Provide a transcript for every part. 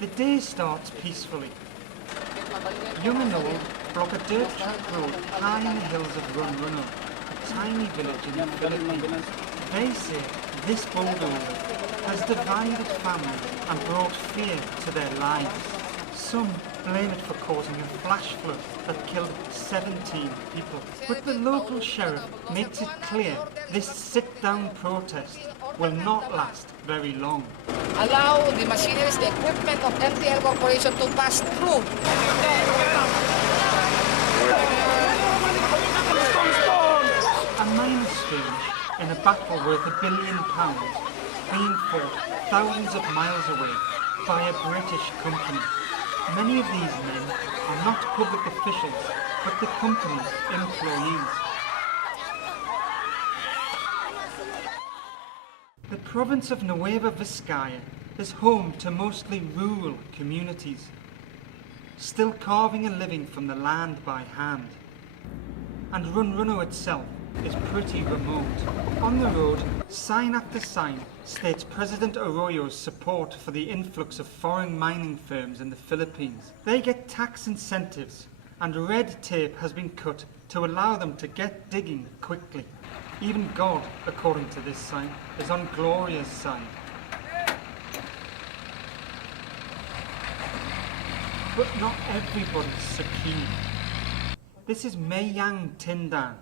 The day starts peacefully. Young and old block a dirt track road high in the hills of Runruno, a tiny village in the Philippines. They say this bulldozer has divided families and brought fear to their lives. Some blame it for causing a flash flood that killed 17 people. But the local sheriff makes it clear this sit-down protest will not last very long. Allow the machineries, the equipment of MTL Corporation to pass through. A minor skirmish in a battle worth £1 billion being fought thousands of miles away by a British company. Many of these men are not public officials, but the company's employees. The province of Nueva Vizcaya is home to mostly rural communities, still carving a living from the land by hand. And Runruno itself is pretty remote. On the road, sign after sign states President Arroyo's support for the influx of foreign mining firms in the Philippines. They get tax incentives, and red tape has been cut to allow them to get digging quickly. Even God, according to this sign, is on Gloria's side. But not everybody's so keen. This is Mayang Tindan.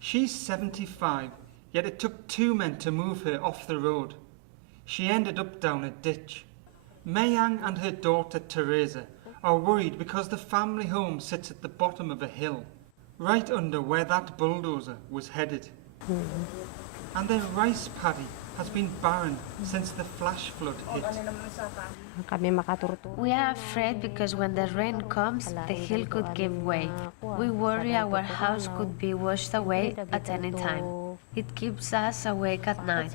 She's 75, yet it took 2 men to move her off the road. She ended up down a ditch. Mayang and her daughter Teresa are worried because the family home sits at the bottom of a hill, right under where that bulldozer was headed. And their rice paddy has been barren since the flash flood hit. We are afraid because when the rain comes, the hill could give way. We worry our house could be washed away at any time. It keeps us awake at night.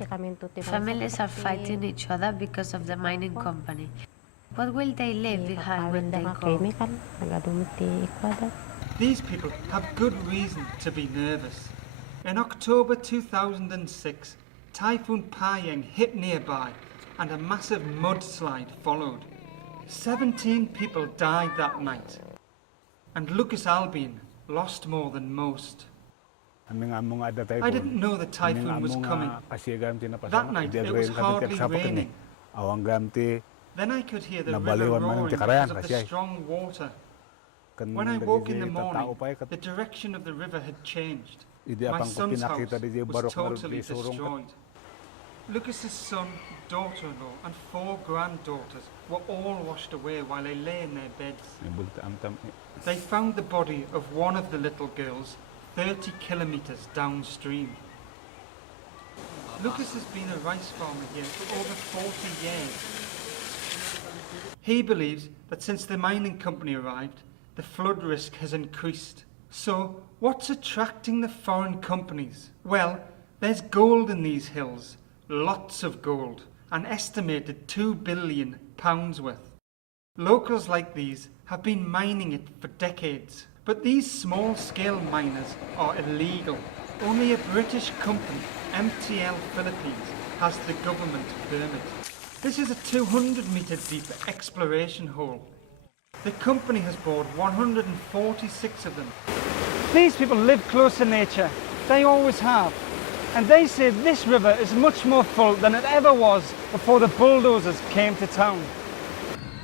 Families are fighting each other because of the mining company. What will they leave behind when they go? These people have good reason to be nervous. In October 2006, Typhoon Payeng hit nearby and a massive mudslide followed. 17 people died that night, and Lucas Albion lost more than most. I didn't know the typhoon was coming. That night it was hardly raining. Then I could hear the river roaring because of the strong water. When I woke in the morning, the direction of the river had changed. My son's house was totally destroyed. Lucas's son, daughter-in-law and 4 granddaughters were all washed away while they lay in their beds. They found the body of one of the little girls 30 kilometres downstream. Lucas has been a rice farmer here for over 40 years. He believes that since the mining company arrived, the flood risk has increased. So, what's attracting the foreign companies? Well, there's gold in these hills. Lots of gold, an estimated £2 billion worth. Locals like these have been mining it for decades, but these small-scale miners are illegal. Only a British company, MTL Philippines, has the government permit. This is a 200-metre deep exploration hole. The company has bored 146 of them. These people live close to nature. They always have. And they say this river is much more full than it ever was before the bulldozers came to town.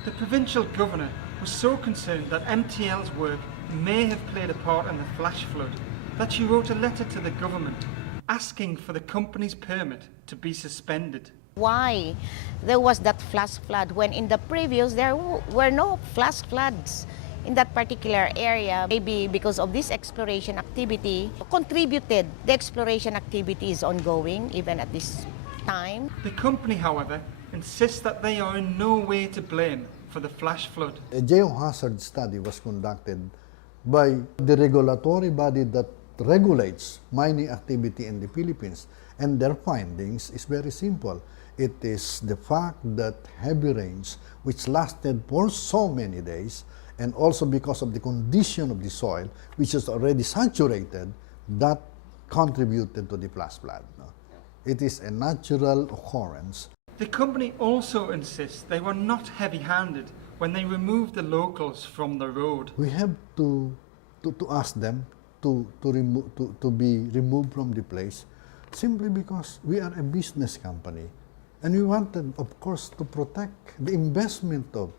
The provincial governor was so concerned that MTL's work may have played a part in the flash flood that she wrote a letter to the government asking for the company's permit to be suspended. Why there was that flash flood when in the previous there were no flash floods in that particular area? Maybe because of this exploration activity contributed. The exploration activity is ongoing even at this time. The company, however, insists that they are in no way to blame for the flash flood. A geohazard study was conducted by the regulatory body that regulates mining activity in the Philippines, and their findings is very simple. It is the fact that heavy rains, which lasted for so many days, and also because of the condition of the soil, which is already saturated, that contributed to the flash flood. It is a natural occurrence. The company also insists they were not heavy-handed when they removed the locals from the road. We have to ask them to be removed from the place simply because we are a business company. And we wanted, of course, to protect the investment of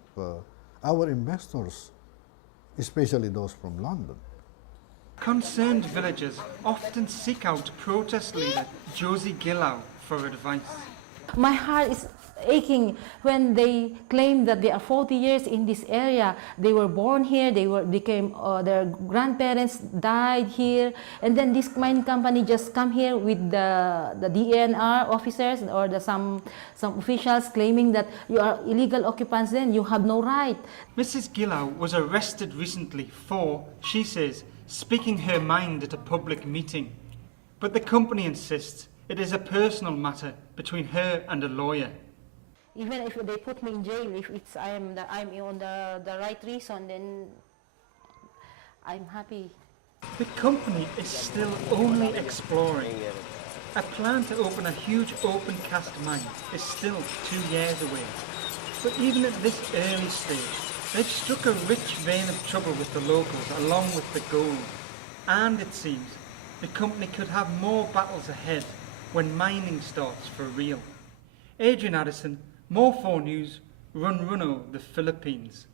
our investors, especially those from London. Concerned villagers often seek out protest leader Josie Gillow for advice. My heart is aching when they claim that they are 40 years in this area. They were born here, their grandparents died here, and then this mining company just come here with the DNR officers or some officials claiming that you are illegal occupants, then you have no right. Mrs. Gillow was arrested recently for, she says, speaking her mind at a public meeting. But the company insists it is a personal matter between her and a lawyer. Even if they put me in jail, if I'm on the right reason, then I'm happy. The company is still only exploring. A plan to open a huge open cast mine is still 2 years away. But even at this early stage, they've struck a rich vein of trouble with the locals along with the gold. And it seems the company could have more battles ahead when mining starts for real. Addison, More 4 News, Runruno, the Philippines.